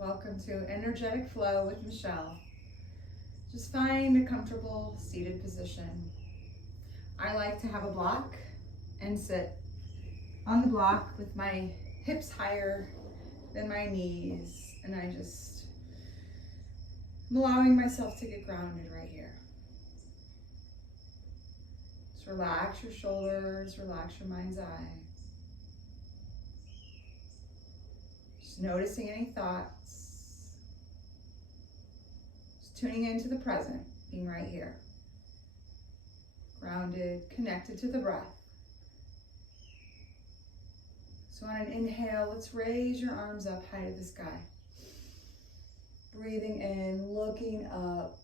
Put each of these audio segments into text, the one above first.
Welcome to Energetic Flow with Michelle. Just find a comfortable seated position. I like to have a block and sit on the block with my hips higher than my knees, and I'm allowing myself to get grounded right here. Just relax your shoulders, relax your mind's eye. Just noticing any thoughts. Just tuning into the present, being right here. Grounded, connected to the breath. So on an inhale, let's raise your arms up high to the sky. Breathing in, looking up.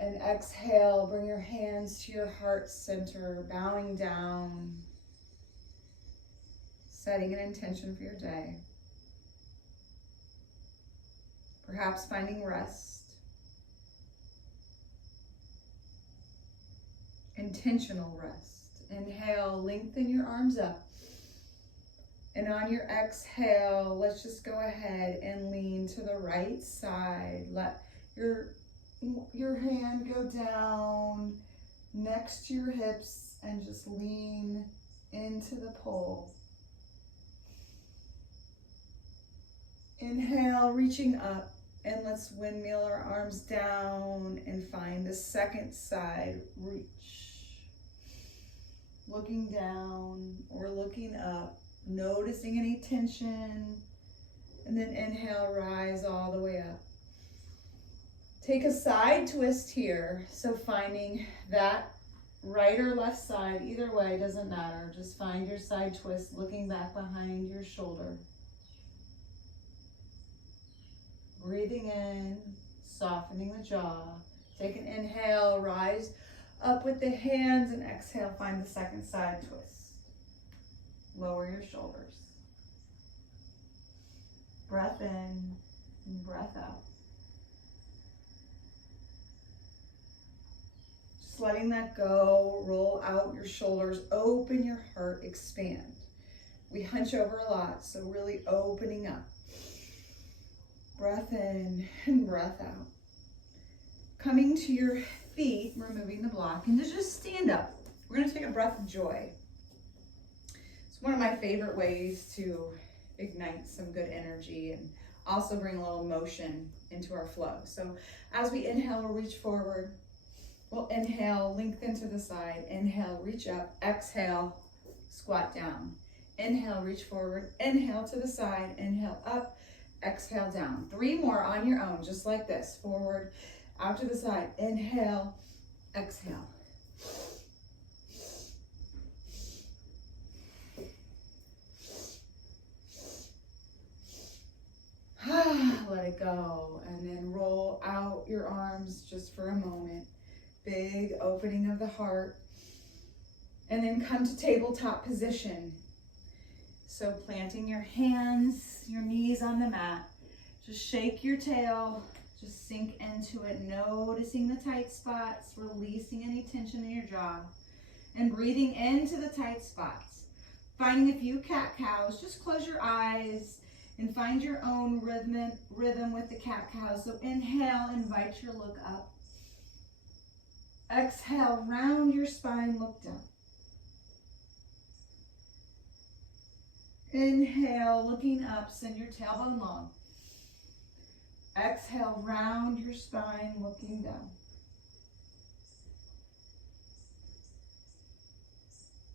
And exhale, bring your hands to your heart center, bowing down. Setting an intention for your day. Perhaps finding rest. Intentional rest. Inhale, lengthen your arms up. And on your exhale, let's just go ahead and lean to the right side. Let your hand go down next to your hips and just lean into the pole. Inhale, reaching up, and let's windmill our arms down and find the second side reach. Looking down or looking up, noticing any tension, and then inhale, rise all the way up. Take a side twist here, so finding that right or left side, either way, doesn't matter. Just find your side twist, looking back behind your shoulder. Breathing in, softening the jaw. Take an inhale, rise up with the hands, and exhale, find the second side twist. Lower your shoulders. Breath in and breath out. Just letting that go, roll out your shoulders, open your heart, expand. We hunch over a lot, so really opening up. Breath in and breath out. Coming to your feet, removing the block, and just stand up. We're going to take a breath of joy. It's one of my favorite ways to ignite some good energy and also bring a little motion into our flow. So as we inhale, we'll reach forward. We'll inhale, lengthen to the side. Inhale, reach up. Exhale, squat down. Inhale, reach forward. Inhale to the side. Inhale, up. Exhale, down. 3 more on your own, just like this. Forward, out to the side. Inhale, exhale. Let it go, and then roll out your arms just for a moment. Big opening of the heart. And then come to tabletop position. So planting your hands, your knees on the mat. Just shake your tail, just sink into it, noticing the tight spots, releasing any tension in your jaw, and breathing into the tight spots. Finding a few cat-cows, just close your eyes and find your own rhythm with the cat-cows. So inhale, invite your look up. Exhale, round your spine, look down. Inhale, looking up, send your tailbone long. Exhale, round your spine, looking down.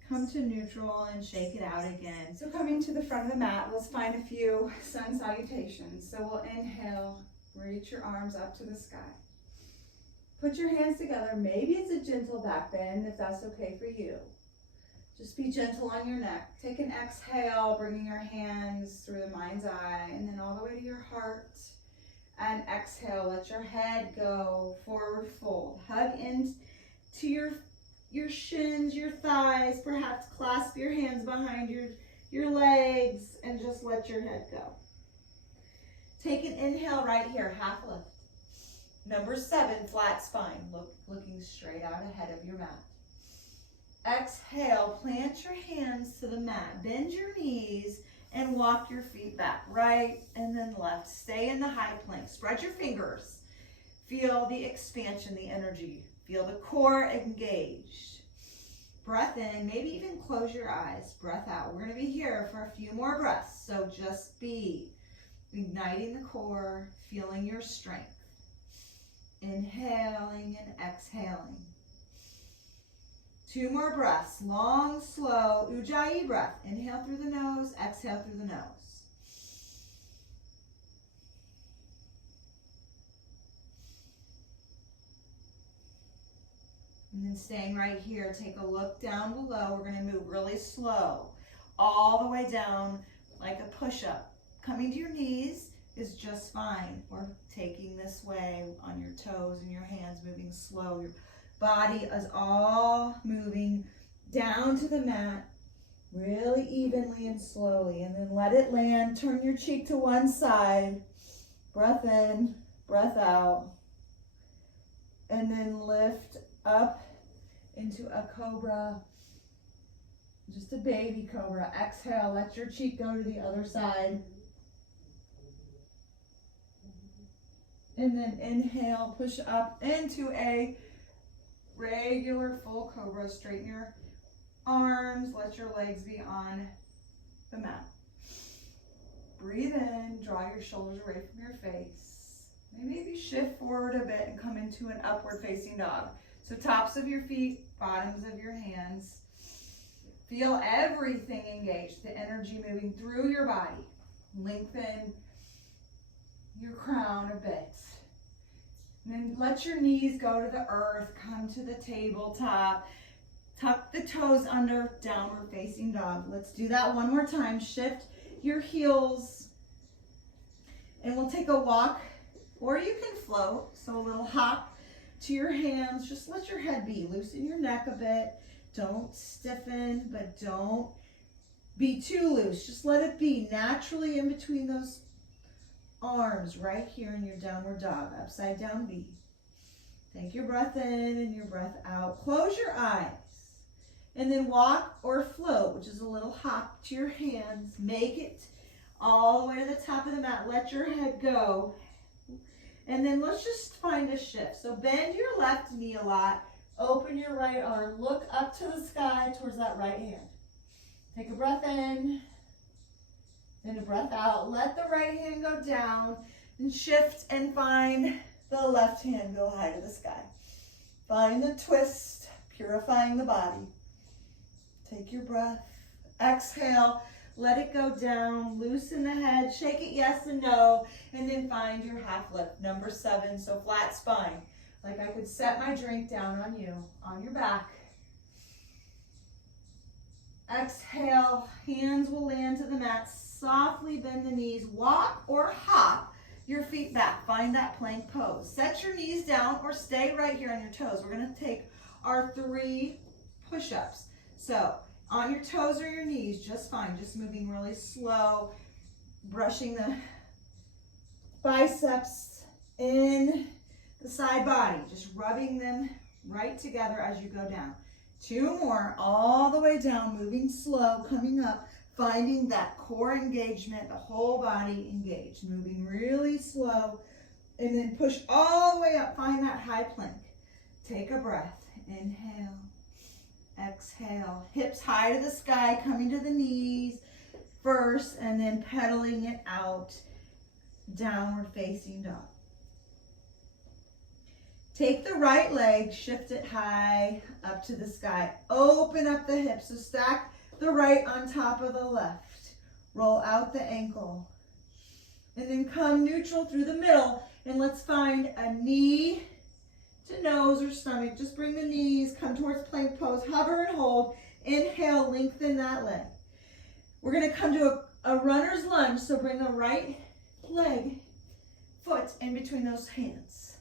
Come to neutral and shake it out again. So coming to the front of the mat, let's find a few sun salutations. So we'll inhale, reach your arms up to the sky. Put your hands together. Maybe it's a gentle back bend if that's okay for you. Just be gentle on your neck. Take an exhale, bringing your hands through the mind's eye and then all the way to your heart. And exhale, let your head go, forward fold. Hug into your shins, your thighs. Perhaps clasp your hands behind your legs and just let your head go. Take an inhale right here, half lift. Number 7, flat spine, looking straight out ahead of your mat. Exhale, plant your hands to the mat. Bend your knees and walk your feet back, right and then left. Stay in the high plank. Spread your fingers. Feel the expansion, the energy. Feel the core engaged. Breath in, maybe even close your eyes. Breath out. We're going to be here for a few more breaths, so just be igniting the core, feeling your strength. Inhaling and exhaling. 2 more breaths, long, slow, Ujjayi breath. Inhale through the nose, exhale through the nose. And then staying right here, take a look down below. We're going to move really slow, all the way down like a push-up. Coming to your knees is just fine. We're taking this way on your toes and your hands, moving slow. Your body is all moving down to the mat really evenly and slowly, and then let it land. Turn your cheek to one side. Breath in, breath out, and then lift up into a cobra, just a baby cobra. Exhale, let your cheek go to the other side. And then inhale, push up into a regular full cobra. Straighten your arms, let your legs be on the mat. Breathe in, draw your shoulders away from your face. Maybe shift forward a bit and come into an upward facing dog. So tops of your feet, bottoms of your hands. Feel everything engaged, the energy moving through your body. Lengthen your crown a bit. And then let your knees go to the earth, come to the tabletop. Tuck the toes under, downward facing dog. Let's do that one more time. Shift your heels. And we'll take a walk, or you can float. So a little hop to your hands. Just let your head be. Loosen your neck a bit. Don't stiffen, but don't be too loose. Just let it be naturally in between those arms right here in your downward dog, upside down V. Take your breath in and your breath out. Close your eyes and then walk or float, which is a little hop to your hands. Make it all the way to the top of the mat. Let your head go. And then let's just find a shift. So bend your left knee a lot. Open your right arm. Look up to the sky towards that right hand. Take a breath in. Then a breath out. Let the right hand go down and shift and find the left hand go high to the sky. Find the twist, purifying the body. Take your breath. Exhale. Let it go down. Loosen the head. Shake it yes and no. And then find your half lift. Number 7. So flat spine. Like I could set my drink down on you, on your back. Exhale. Hands will land to the mat. Softly bend the knees. Walk or hop your feet back. Find that plank pose. Set your knees down or stay right here on your toes. We're going to take our 3 push-ups. So on your toes or your knees, just fine. Just moving really slow. Brushing the biceps in the side body. Just rubbing them right together as you go down. 2 more, all the way down, moving slow, coming up. Finding that core engagement, the whole body engaged, moving really slow, and then push all the way up, find that high plank. Take a breath, inhale, exhale, hips high to the sky, coming to the knees first, and then pedaling it out, downward facing dog. Take the right leg, shift it high up to the sky, open up the hips, so stack the right on top of the left. Roll out the ankle. And then come neutral through the middle. And let's find a knee to nose or stomach. Just bring the knees, come towards plank pose, hover and hold. Inhale, lengthen that leg. We're going to come to a runner's lunge. So bring the right leg, foot in between those hands.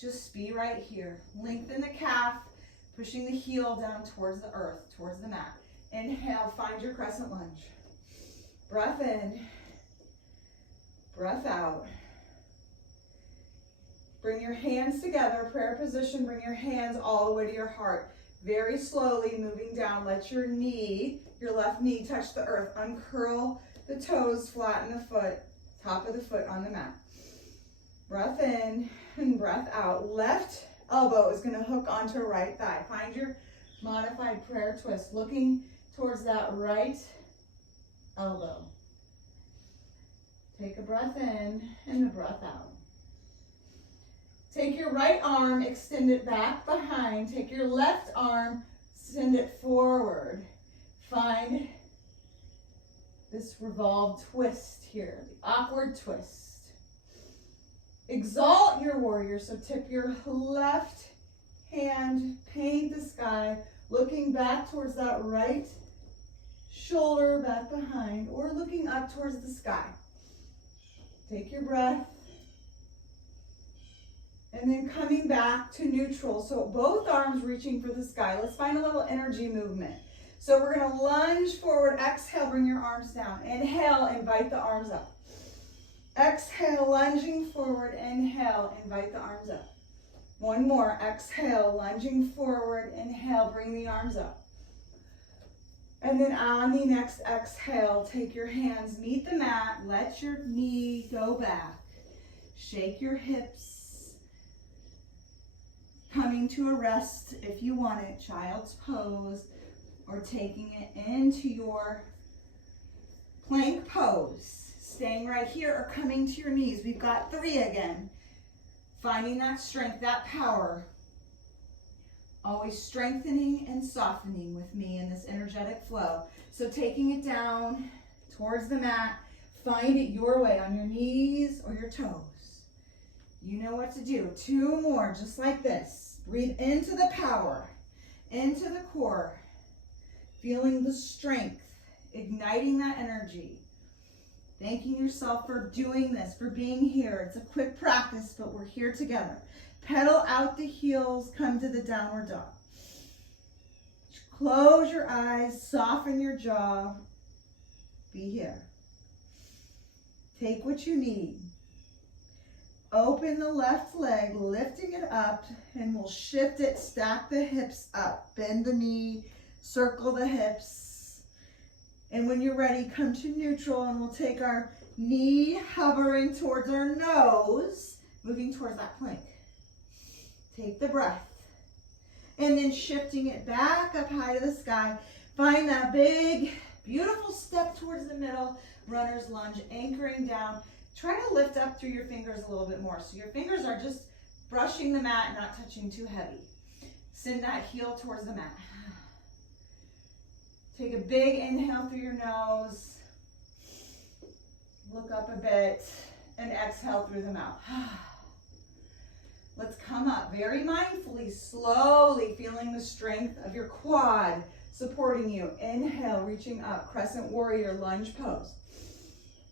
Just be right here. Lengthen the calf, pushing the heel down towards the earth, towards the mat. Inhale, find your crescent lunge. Breath in, breath out. Bring your hands together, prayer position, bring your hands all the way to your heart. Very slowly moving down. Let your knee, your left knee touch the earth. Uncurl the toes, flatten the foot, top of the foot on the mat. Breath in and breath out. Left elbow is going to hook onto right thigh. Find your modified prayer twist, looking towards that right elbow. Take a breath in and a breath out. Take your right arm, extend it back behind. Take your left arm, send it forward. Find this revolve twist here, the awkward twist. Exalt your warrior, so tip your left hand, paint the sky, looking back towards that right shoulder back behind, or looking up towards the sky. Take your breath. And then coming back to neutral. So both arms reaching for the sky. Let's find a little energy movement. So we're going to lunge forward. Exhale, bring your arms down. Inhale, invite the arms up. Exhale, lunging forward. Inhale, invite the arms up. One more. Exhale, lunging forward. Inhale, bring the arms up. And then on the next exhale, take your hands, meet the mat. Let your knee go back. Shake your hips. Coming to a rest if you want it, child's pose, or taking it into your plank pose. Staying right here or coming to your knees. We've got 3 again. Finding that strength, that power. Always strengthening and softening with me in this energetic flow. So taking it down towards the mat. Find it your way on your knees or your toes. You know what to do. 2 more, just like this. Breathe into the power, into the core, feeling the strength, igniting that energy. Thanking yourself for doing this, for being here. It's a quick practice, but we're here together. Pedal out the heels, come to the downward dog. Close your eyes, soften your jaw. Be here. Take what you need. Open the left leg, lifting it up, and we'll shift it, stack the hips up, bend the knee, circle the hips. And when you're ready, come to neutral, and we'll take our knee hovering towards our nose, moving towards that plank. Take the breath. And then shifting it back up high to the sky. Find that big, beautiful step towards the middle, runner's lunge, anchoring down. Try to lift up through your fingers a little bit more. So your fingers are just brushing the mat, not touching too heavy. Send that heel towards the mat. Take a big inhale through your nose. Look up a bit and exhale through the mouth. Let's come up very mindfully, slowly feeling the strength of your quad supporting you. Inhale, reaching up, crescent warrior lunge pose.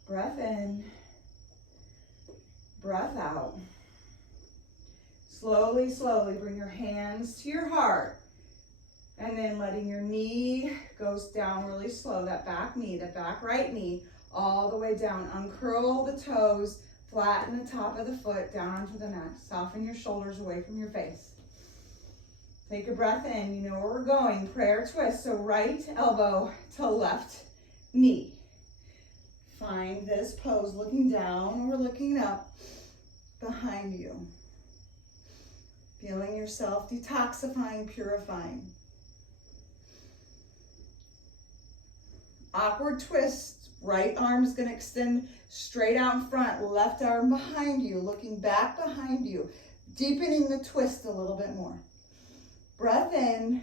Breath in. Breath out. Slowly, slowly bring your hands to your heart. And then letting your knee go down really slow. That back knee, that back right knee, all the way down. Uncurl the toes, flatten the top of the foot down onto the mat. Soften your shoulders away from your face. Take a breath in. You know where we're going. Prayer twist. So right elbow to left knee. Find this pose looking down or looking up behind you. Feeling yourself detoxifying, purifying. Awkward twist. Right arm is going to extend straight out in front. Left arm behind you, looking back behind you. Deepening the twist a little bit more. Breath in.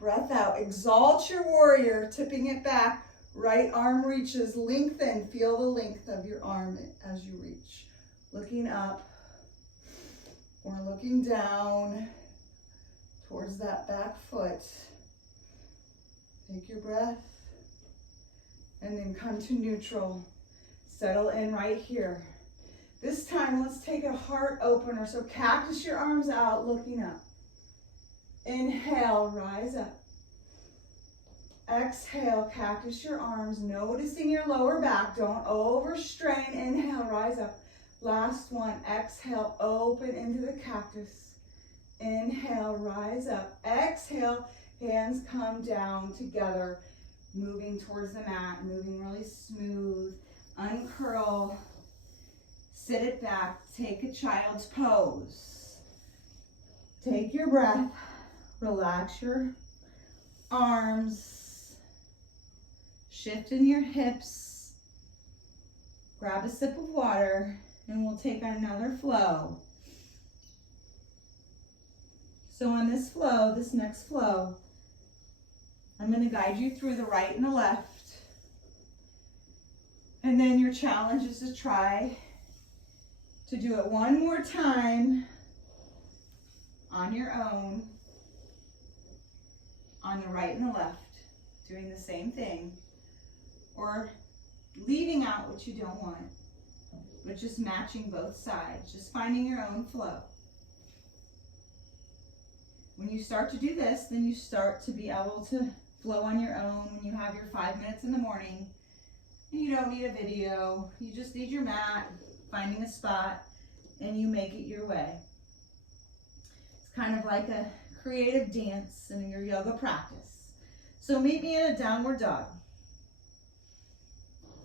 Breath out. Exalt your warrior, tipping it back. Right arm reaches, lengthen. Feel the length of your arm as you reach. Looking up or looking down towards that back foot. Take your breath and then come to neutral. Settle in right here. This time, let's take a heart opener. So cactus your arms out, looking up. Inhale, rise up. Exhale, cactus your arms, noticing your lower back. Don't overstrain. Inhale, rise up. Last one. Exhale, open into the cactus. Inhale, rise up. Exhale, hands come down together, moving towards the mat, moving really smooth. Uncurl, sit it back, take a child's pose. Take your breath, relax your arms, shift in your hips, grab a sip of water, and we'll take another flow. So on this flow, this next flow, I'm going to guide you through the right and the left. And then your challenge is to try to do it one more time on your own, on the right and the left, doing the same thing, or leaving out what you don't want, but just matching both sides, just finding your own flow. When you start to do this, then you start to be able to flow on your own when you have your 5 minutes in the morning. And you don't need a video, you just need your mat, finding a spot, and you make it your way. It's kind of like a creative dance in your yoga practice. So meet me in a downward dog.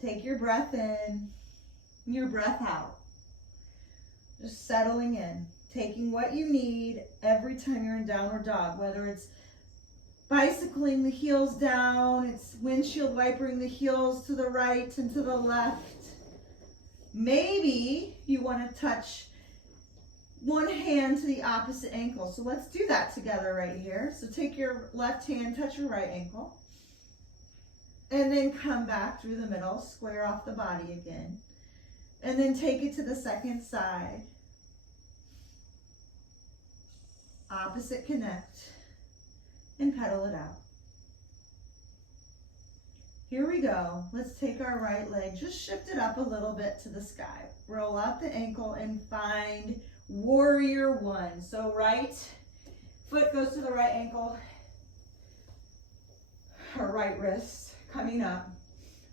Take your breath in, your breath out. Just settling in, taking what you need every time you're in downward dog, whether it's bicycling the heels down, it's windshield wipering the heels to the right and to the left. Maybe you want to touch one hand to the opposite ankle. So let's do that together right here. So take your left hand, touch your right ankle, and then come back through the middle, square off the body again. And then take it to the second side. Opposite connect. And pedal it out. Here we go. Let's take our right leg, just shift it up a little bit to the sky. Roll out the ankle and find warrior one. So right foot goes to the right ankle, or right wrist coming up.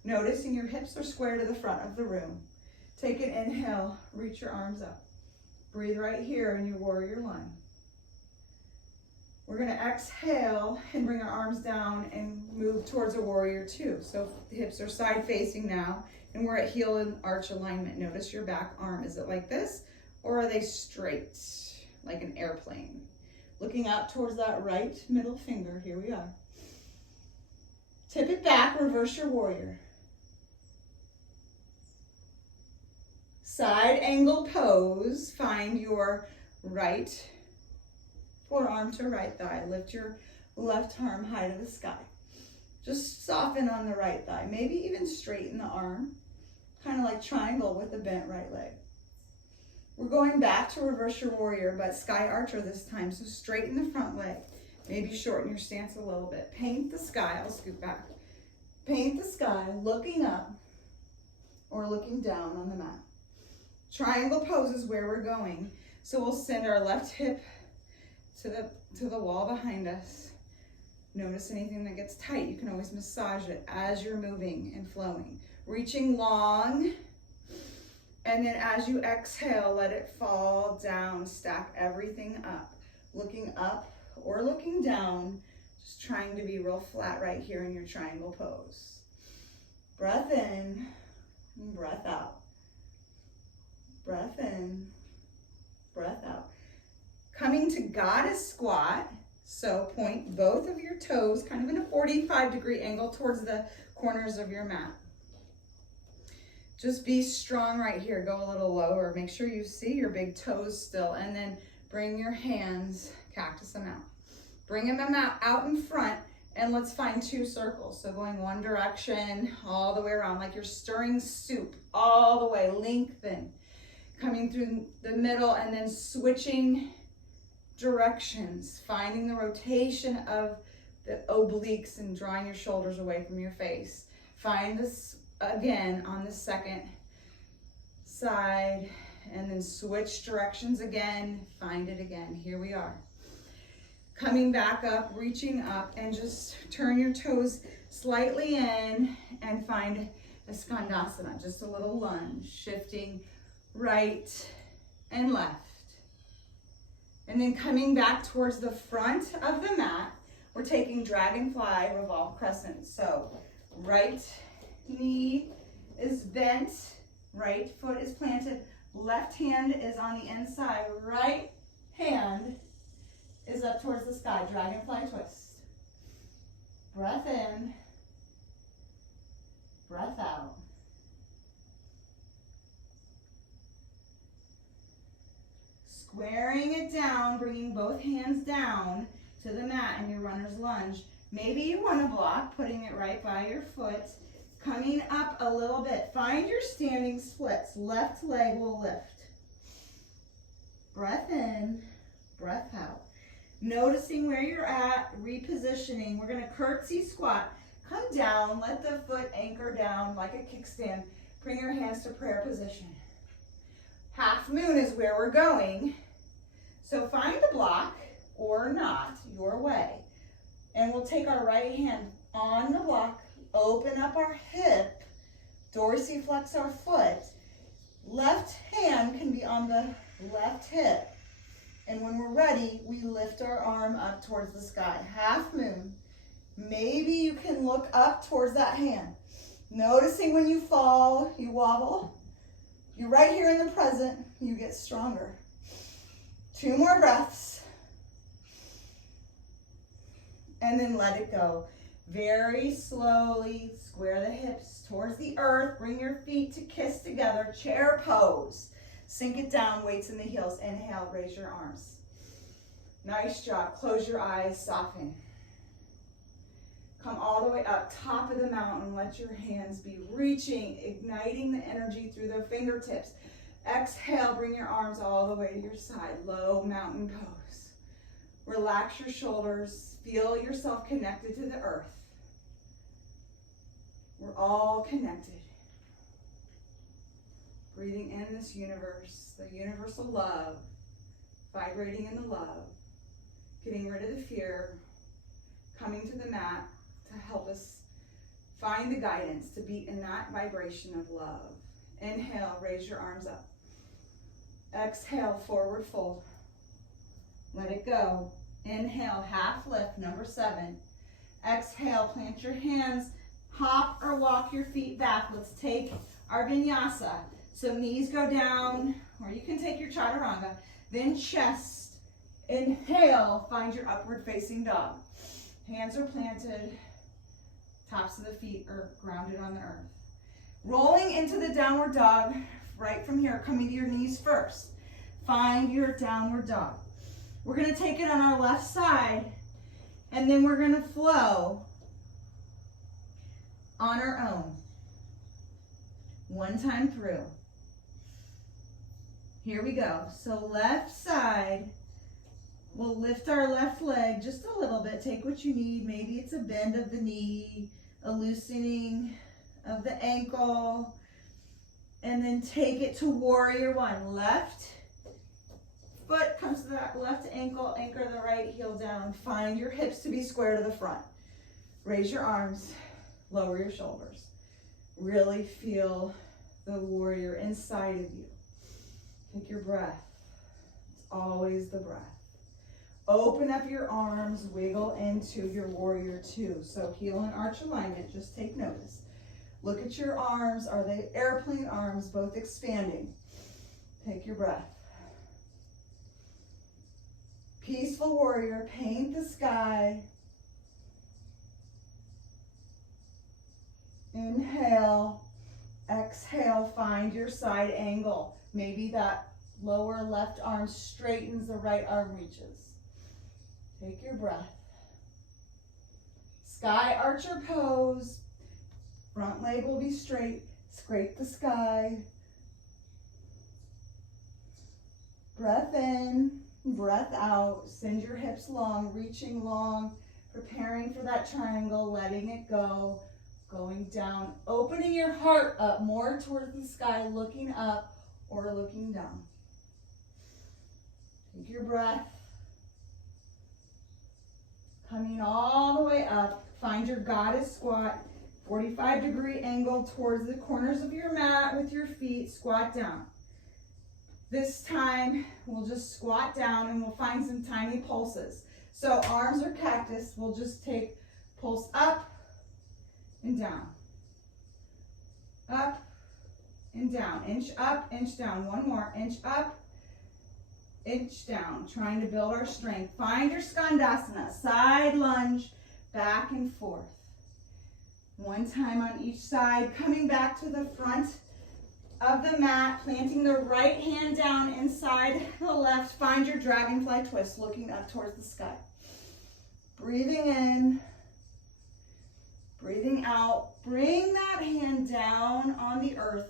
Noticing your hips are square to the front of the room. Take an inhale, reach your arms up. Breathe right here in your warrior one. We're going to exhale and bring our arms down and move towards a warrior two. So the hips are side facing now, and we're at heel and arch alignment. Notice your back arm. Is it like this, or are they straight, like an airplane? Looking out towards that right middle finger. Here we are. Tip it back, reverse your warrior. Side angle pose. Find your right forearm to right thigh. Lift your left arm high to the sky. Just soften on the right thigh. Maybe even straighten the arm. Kind of like triangle with the bent right leg. We're going back to reverse your warrior, but sky archer this time. So straighten the front leg. Maybe shorten your stance a little bit. Paint the sky. I'll scoot back. Paint the sky looking up or looking down on the mat. Triangle pose is where we're going. So we'll send our left hip to the wall behind us. Notice anything that gets tight. You can always massage it as you're moving and flowing. Reaching long, and then as you exhale, let it fall down. Stack everything up. Looking up or looking down, just trying to be real flat right here in your triangle pose. Breath in and breath out. Breath in, breath out. Coming to goddess squat, so point both of your toes kind of in a 45-degree angle towards the corners of your mat. Just be strong right here. Go a little lower. Make sure you see your big toes still, and then bring your hands, cactus them out. Bring them out in front, and let's find two circles. So going one direction all the way around, like you're stirring soup all the way, lengthen. Coming through the middle and then switching directions, finding the rotation of the obliques and drawing your shoulders away from your face. Find this again on the second side and then switch directions again, find it again. Here we are. Coming back up, reaching up, and just turn your toes slightly in and find a skandasana, just a little lunge, shifting right and left. And then coming back towards the front of the mat, we're taking Dragonfly, Revolve, Crescent. So right knee is bent, right foot is planted, left hand is on the inside, right hand is up towards the sky. Dragonfly twist. Breath in, breath out. Squaring it down, bringing both hands down to the mat in your runner's lunge. Maybe you want to block, putting it right by your foot. Coming up a little bit. Find your standing splits. Left leg will lift. Breath in, breath out. Noticing where you're at, repositioning. We're going to curtsy squat. Come down, let the foot anchor down like a kickstand. Bring your hands to prayer position. Half moon is where we're going. So find a block or not, your way. And we'll take our right hand on the block, open up our hip, dorsiflex our foot. Left hand can be on the left hip. And when we're ready, we lift our arm up towards the sky. Half moon. Maybe you can look up towards that hand. Noticing when you fall, you wobble. You're right here in the present, you get stronger. 2 more breaths. And then let it go. Very slowly, square the hips towards the earth. Bring your feet to kiss together. Chair pose. Sink it down, weights in the heels. Inhale, raise your arms. Nice job. Close your eyes, soften. Come all the way up, top of the mountain. Let your hands be reaching, igniting the energy through the fingertips. Exhale, bring your arms all the way to your side. Low mountain pose. Relax your shoulders. Feel yourself connected to the earth. We're all connected. Breathing in this universe, the universal love, vibrating in the love, getting rid of the fear, coming to the mat to help us find the guidance to be in that vibration of love. Inhale, raise your arms up. Exhale, forward fold. Let it go. Inhale, half lift, number 7. Exhale, plant your hands, hop or walk your feet back. Let's take our vinyasa. So knees go down, or you can take your chaturanga, then chest. Inhale, find your upward facing dog. Hands are planted, tops of the feet are grounded on the earth. Rolling into the downward dog, right from here, coming to your knees first. Find your downward dog. We're going to take it on our left side, and then we're going to flow on our own. One time through. Here we go. So left side, we'll lift our left leg just a little bit. Take what you need. Maybe it's a bend of the knee, a loosening of the ankle, and then take it to warrior 1. Left foot comes to that left ankle, anchor the right heel down. Find your hips to be square to the front. Raise your arms, lower your shoulders. Really feel the warrior inside of you. Take your breath. It's always the breath. Open up your arms, wiggle into your warrior 2. So heel and arch alignment, just take notice. Look at your arms. Are they airplane arms, both expanding? Take your breath. Peaceful warrior, paint the sky. Inhale, exhale, find your side angle. Maybe that lower left arm straightens, the right arm reaches. Take your breath. Sky archer pose. Front leg will be straight. Scrape the sky. Breath in, breath out. Send your hips long, reaching long, preparing for that triangle, letting it go. Going down, opening your heart up more towards the sky, looking up or looking down. Take your breath. Coming all the way up, find your goddess squat, 45-degree angle towards the corners of your mat with your feet, squat down. This time, we'll just squat down and we'll find some tiny pulses. So arms are cactus, we'll just take pulse up and down. Up and down. Inch up, inch down. One more. Inch up, inch down. Trying to build our strength. Find your skandasana. Side lunge, back and forth. One time on each side. Coming back to the front of the mat. Planting the right hand down inside the left. Find your dragonfly twist, looking up towards the sky. Breathing in. Breathing out. Bring that hand down on the earth.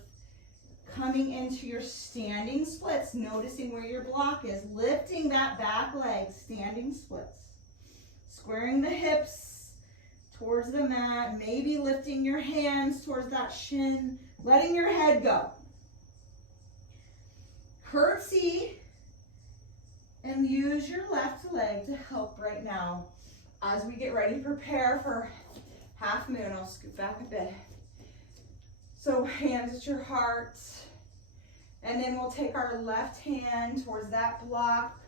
Coming into your standing splits. Noticing where your block is. Lifting that back leg. Standing splits. Squaring the hips towards the mat. Maybe lifting your hands towards that shin. Letting your head go. Curtsy. And use your left leg to help right now. As we get ready to prepare for half moon, I'll scoot back a bit. So hands at your heart. And then we'll take our left hand towards that block,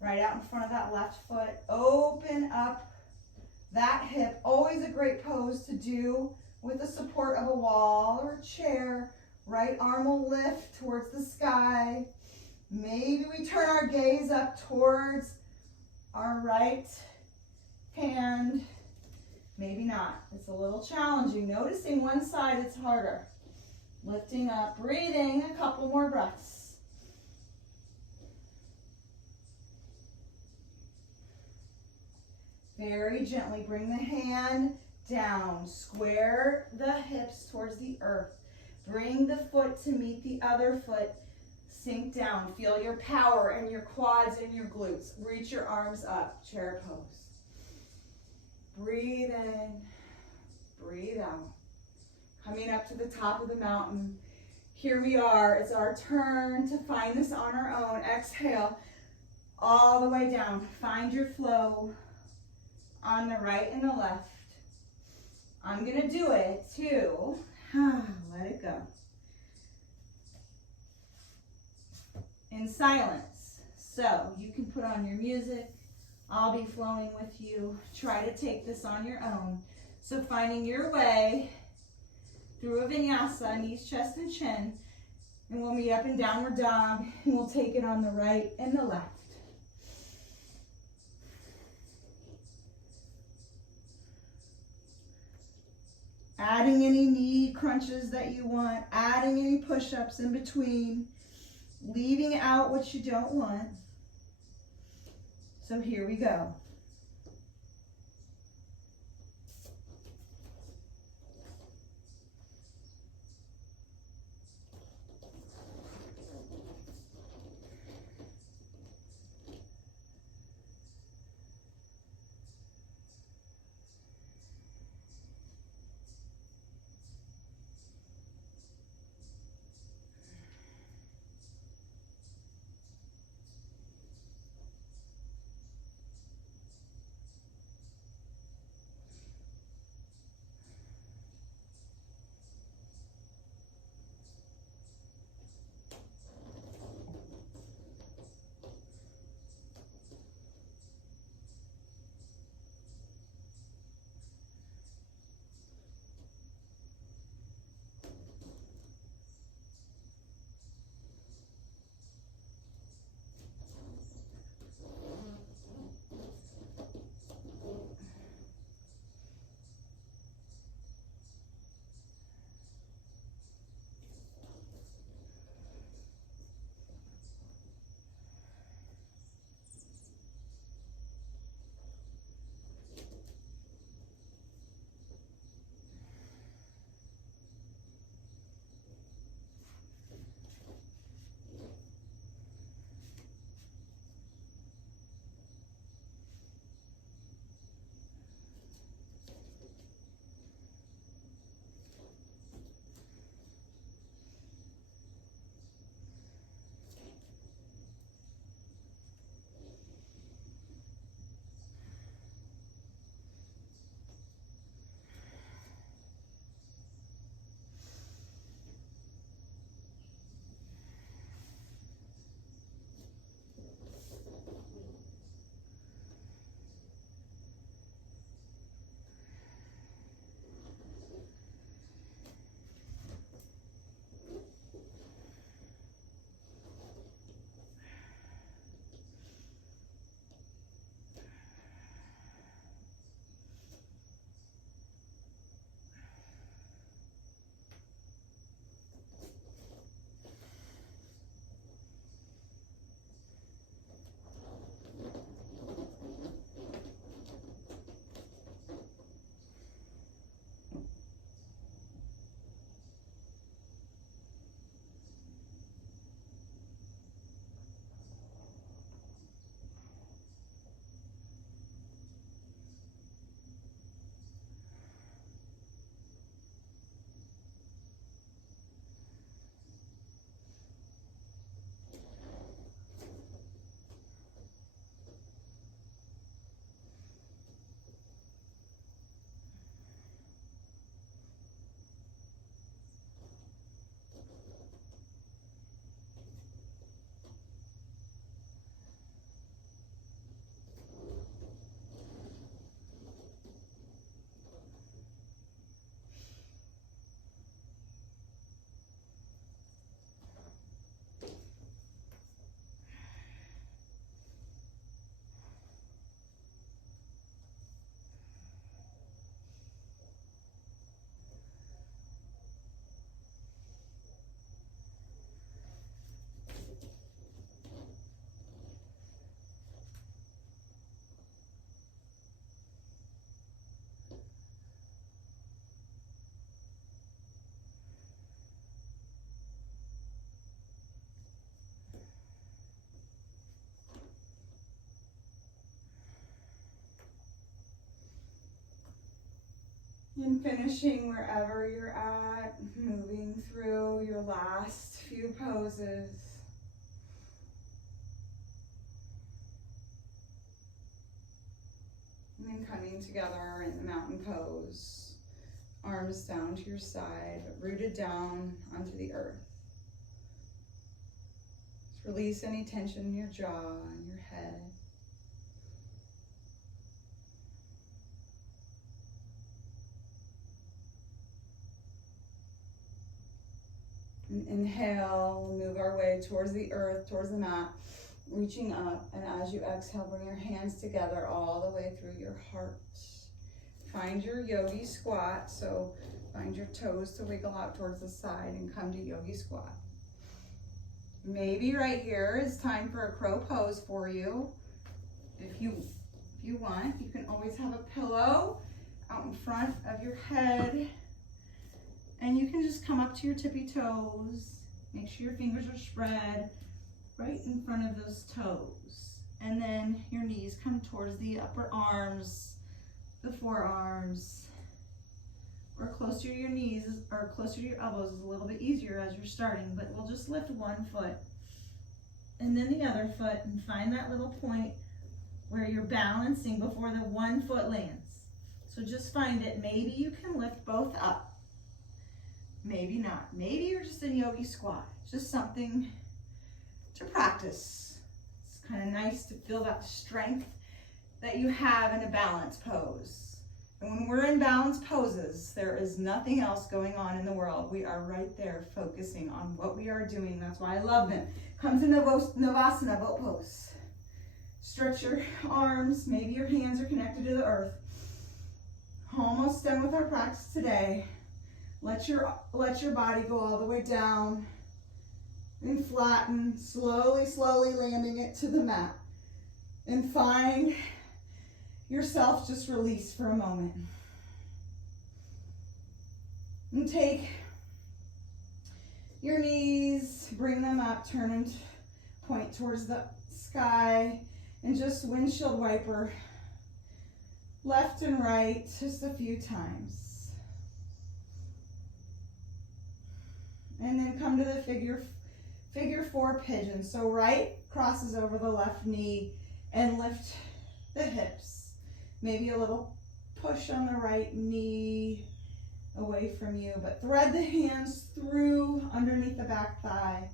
right out in front of that left foot. Open up that hip. Always a great pose to do with the support of a wall or a chair. Right arm will lift towards the sky. Maybe we turn our gaze up towards our right hand. Maybe not. It's a little challenging. Noticing one side, it's harder. Lifting up, breathing, a couple more breaths. Very gently bring the hand down. Square the hips towards the earth. Bring the foot to meet the other foot. Sink down. Feel your power in your quads and your glutes. Reach your arms up. Chair pose. Breathe in, breathe out. Coming up to the top of the mountain. Here we are. It's our turn to find this on our own. Exhale all the way down. Find your flow on the right and the left. I'm going to do it too. Let it go. In silence. So you can put on your music. I'll be flowing with you. Try to take this on your own. So finding your way through a vinyasa, knees, chest, and chin. And we'll meet up in downward dog. And we'll take it on the right and the left. Adding any knee crunches that you want. Adding any push-ups in between. Leaving out what you don't want. So here we go. And finishing wherever you're at, moving through your last few poses. And then coming together in the mountain pose. Arms down to your side, but rooted down onto the earth. Just release any tension in your jaw and your head. And inhale, move our way towards the earth, towards the mat, reaching up. And as you exhale, bring your hands together all the way through your heart. Find your Yogi Squat, so find your toes to wiggle out towards the side and come to Yogi Squat. Maybe right here is time for a crow pose for you. If you want, you can always have a pillow out in front of your head. And you can just come up to your tippy toes. Make sure your fingers are spread right in front of those toes. And then your knees come towards the upper arms, the forearms, or closer to your knees, or closer to your elbows is a little bit easier as you're starting, but we'll just lift one foot and then the other foot and find that little point where you're balancing before the one foot lands. So just find it. Maybe you can lift both up. Maybe not. Maybe you're just in Yogi Squat. It's just something to practice. It's kind of nice to feel that strength that you have in a balance pose. And when we're in balance poses, there is nothing else going on in the world. We are right there focusing on what we are doing. That's why I love them. Come to Navasana, boat pose. Stretch your arms. Maybe your hands are connected to the earth. Almost done with our practice today. Let your body go all the way down and flatten, slowly landing it to the mat. And find yourself just release for a moment. And take your knees, bring them up, turn and point towards the sky, and just windshield wiper left and right just a few times. And then come to the figure four pigeon. So right crosses over the left knee and lift the hips. Maybe a little push on the right knee away from you, but thread the hands through underneath the back thigh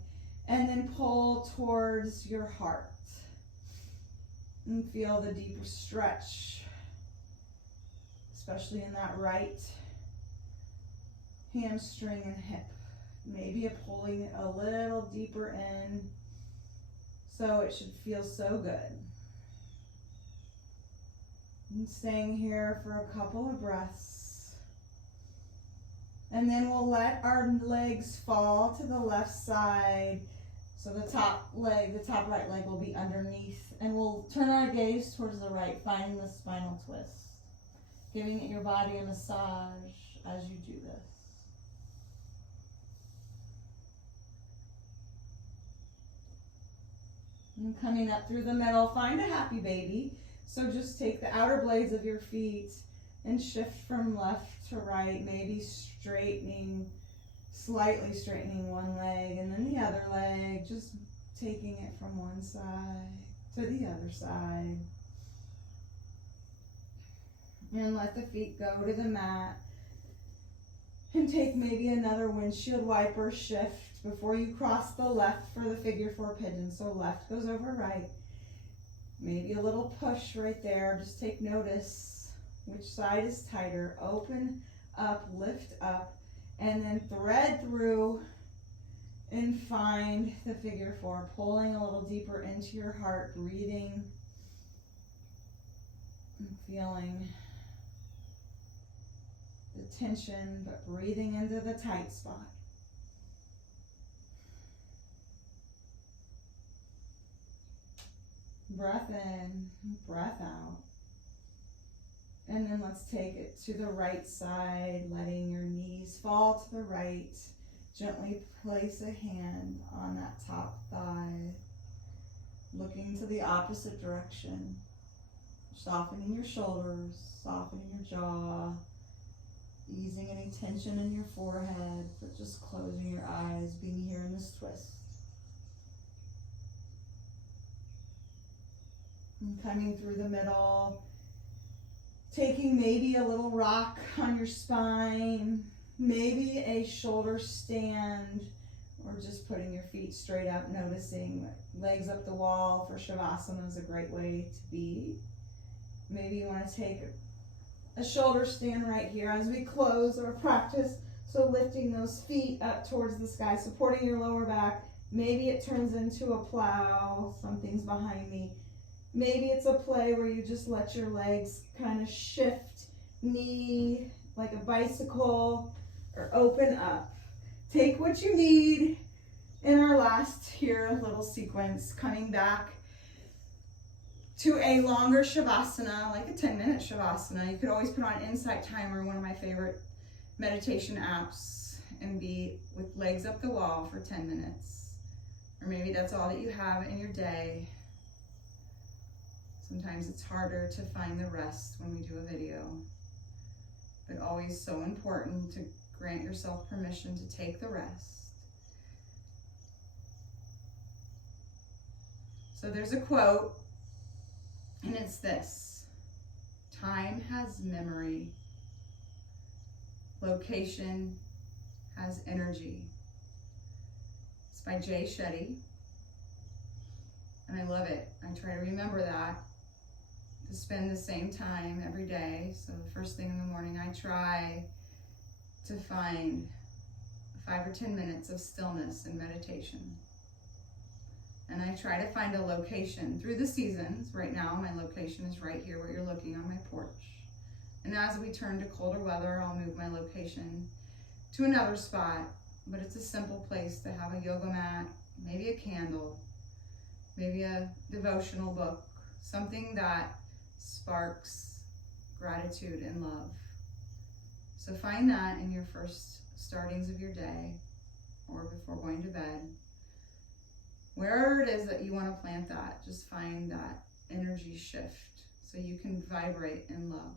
and then pull towards your heart. And feel the deeper stretch, especially in that right hamstring and hip. Maybe pulling it a little deeper in, so it should feel so good. And staying here for a couple of breaths. And then we'll let our legs fall to the left side. So the top right leg will be underneath. And we'll turn our gaze towards the right, finding the spinal twist. Giving your body a massage as you do this. And coming up through the middle, find a happy baby. So just take the outer blades of your feet and shift from left to right, maybe slightly straightening one leg and then the other leg, just taking it from one side to the other side. And let the feet go to the mat. And take maybe another windshield wiper shift before you cross the left for the figure four pigeon. So left goes over right. Maybe a little push right there. Just take notice which side is tighter. Open up, lift up, and then thread through and find the figure four. Pulling a little deeper into your heart, breathing and feeling the tension, but breathing into the tight spot. Breath in, breath out. And then let's take it to the right side, letting your knees fall to the right. Gently place a hand on that top thigh, looking to the opposite direction. Softening your shoulders, softening your jaw. Easing any tension in your forehead, but just closing your eyes, being here in this twist. And coming through the middle, taking maybe a little rock on your spine, maybe a shoulder stand, or just putting your feet straight up, noticing legs up the wall for Shavasana is a great way to be. Maybe you want to take a shoulder stand right here as we close our practice. So lifting those feet up towards the sky, supporting your lower back. Maybe it turns into a plow. Something's behind me. Maybe it's a play where you just let your legs kind of shift, knee like a bicycle, or open up. Take what you need in our last here little sequence, coming back to a longer Shavasana, like a 10-minute Shavasana. You could always put on Insight Timer, one of my favorite meditation apps, and be with legs up the wall for 10 minutes. Or maybe that's all that you have in your day. Sometimes it's harder to find the rest when we do a video, but always so important to grant yourself permission to take the rest. So there's a quote, and it's this: time has memory, location has energy. It's by Jay Shetty, and I love it. I try to remember that, to spend the same time every day. So the first thing in the morning, I try to find 5 or 10 minutes of stillness and meditation. And I try to find a location through the seasons. Right now, my location is right here where you're looking on my porch. And as we turn to colder weather, I'll move my location to another spot. But it's a simple place to have a yoga mat, maybe a candle, maybe a devotional book, something that sparks gratitude and love. So find that in your first startings of your day or before going to bed. Wherever it is that you want to plant that, just find that energy shift so you can vibrate in love.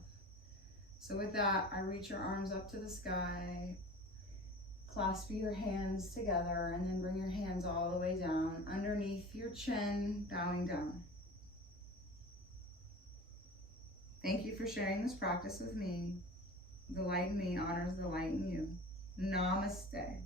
So with that, I reach your arms up to the sky, clasp your hands together, and then bring your hands all the way down underneath your chin, bowing down. Thank you for sharing this practice with me. The light in me honors the light in you. Namaste.